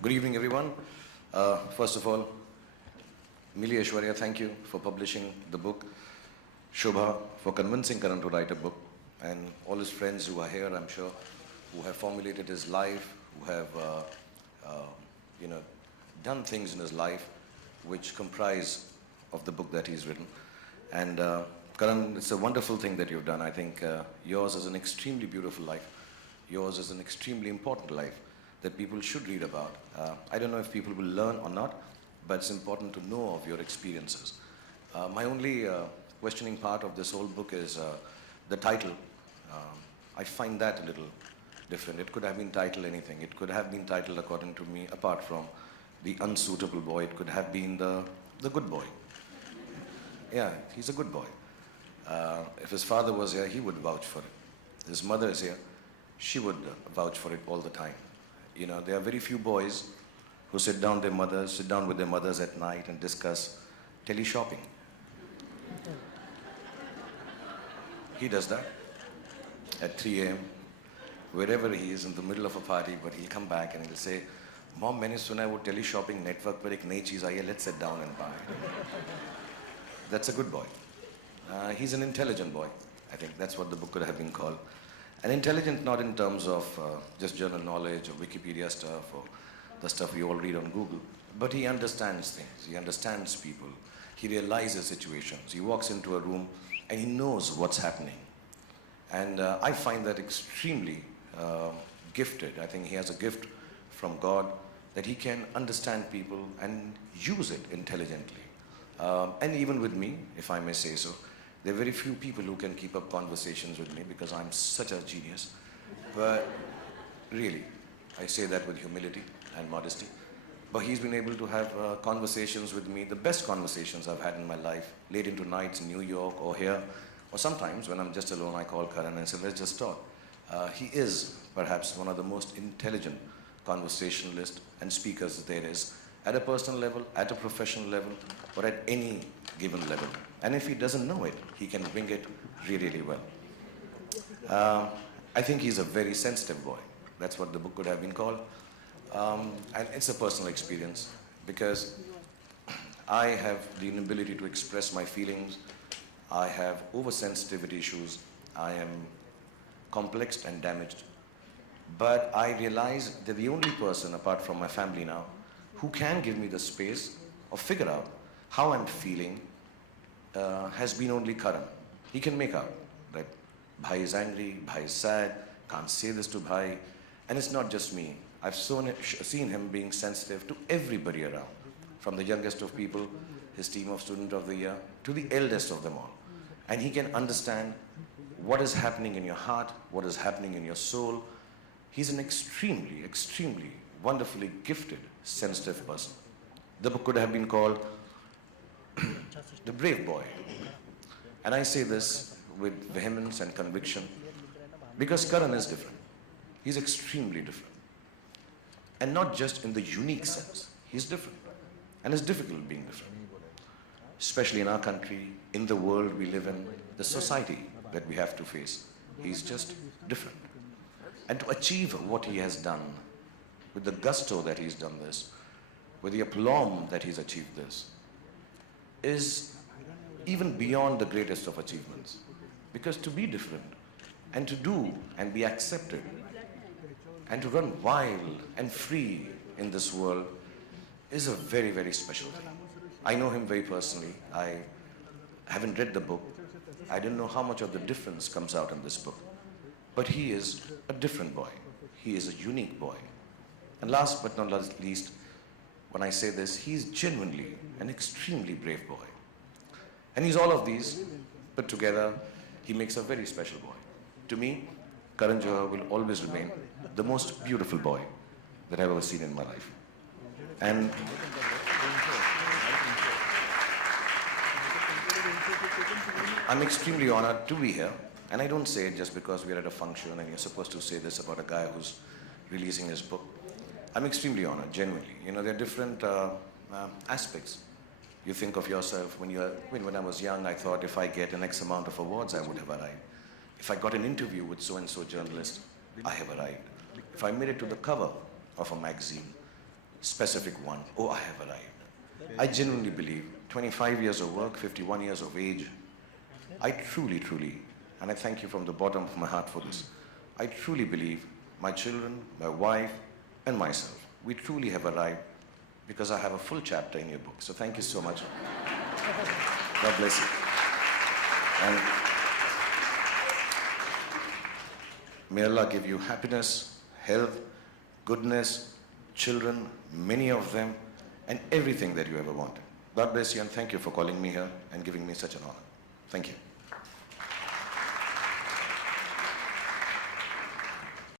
Good evening, everyone. First of all, Mili Aishwarya, thank you for publishing the book. Shobha for convincing Karan to write a book, and all his friends who are here, I'm sure, who have formulated his life, who have, you know, done things in his life which comprise of the book that he's written. And Karan, it's a wonderful thing that you've done. I think yours is an extremely beautiful life. Yours is an extremely important life that people should read about. I don't know if people will learn or not, but it's important to know of your experiences. My only questioning part of this whole book is the title. I find that a little different. It could have been titled anything. It could have been titled, according to me, apart from The Unsuitable Boy, it could have been the Good Boy. Yeah, he's a good boy. If his father was here, he would vouch for it. His mother is here, she would vouch for it all the time. You know, there are very few boys who sit down with their mothers at night and discuss tele-shopping. He does that at 3 a.m. wherever he is in the middle of a party, but he'll come back and he'll say, "Mom, मैंने सुना है वो tele-shopping network पर एक नई चीज़ आई है, let's sit down and buy." That's a good boy. He's an intelligent boy. I think that's what the book could have been called. And intelligent not in terms of just general knowledge or Wikipedia stuff or the stuff we all read on Google, but he understands things, he understands people, he realizes situations, he walks into a room and he knows what's happening. And I find that extremely gifted. I think he has a gift from God that he can understand people and use it intelligently. And even with me, if I may say so, there are very few people who can keep up conversations with me because I'm such a genius. But really, I say that with humility and modesty. But he's been able to have conversations with me, the best conversations I've had in my life, late into nights in New York or here. Or sometimes when I'm just alone, I call Karan and say, let's just talk. He is perhaps one of the most intelligent conversationalists and speakers there is, at a personal level, at a professional level, or at any given level. And if he doesn't know it, he can bring it really, really well. I think he's a very sensitive boy. That's what the book could have been called. And it's a personal experience because I have the inability to express my feelings. I have oversensitivity issues. I am complexed and damaged. But I realize that the only person, apart from my family now, who can give me the space or figure out how I'm feeling has been only Karan. He can make out that Bhai is angry, Bhai is sad, can't say this to Bhai. And it's not just me. I've seen him being sensitive to everybody around, from the youngest of people, his team of Student of the Year, to the eldest of them all. And he can understand what is happening in your heart, what is happening in your soul. He's an extremely, extremely wonderfully gifted, sensitive person. The book could have been called The Brave Boy. And I say this with vehemence and conviction because Karan is different. He's extremely different. And not just in the unique sense. He's different. And it's difficult being different. Especially in our country, in the world we live in, the society that we have to face. He's just different. And to achieve what he has done, with the gusto that he's done this, with the aplomb that he's achieved this, is even beyond the greatest of achievements. Because to be different, and to do and be accepted, and to run wild and free in this world is a very, very special thing. I know him very personally. I haven't read the book. I don't know how much of the difference comes out in this book. But he is a different boy. He is a unique boy. And last but not least, when I say this, he's genuinely an extremely brave boy. And he's all of these, but together, he makes a very special boy. To me, Karan Johar will always remain the most beautiful boy that I've ever seen in my life. And I'm extremely honored to be here. And I don't say it just because we're at a function and you're supposed to say this about a guy who's releasing his book. I'm extremely honored, genuinely. You know, there are different aspects. You think of yourself, when I was young, I thought if I get an X amount of awards, I would have arrived. If I got an interview with so-and-so journalist, I have arrived. If I made it to the cover of a magazine, specific one. Oh, I have arrived. I genuinely believe 25 years of work, 51 years of age, I truly, truly, and I thank you from the bottom of my heart for this, I truly believe my children, my wife, and myself, we truly have arrived because I have a full chapter in your book. So thank you so much. God bless you. And may Allah give you happiness, health, goodness, children, many of them, and everything that you ever wanted. God bless you, and thank you for calling me here and giving me such an honor. Thank you.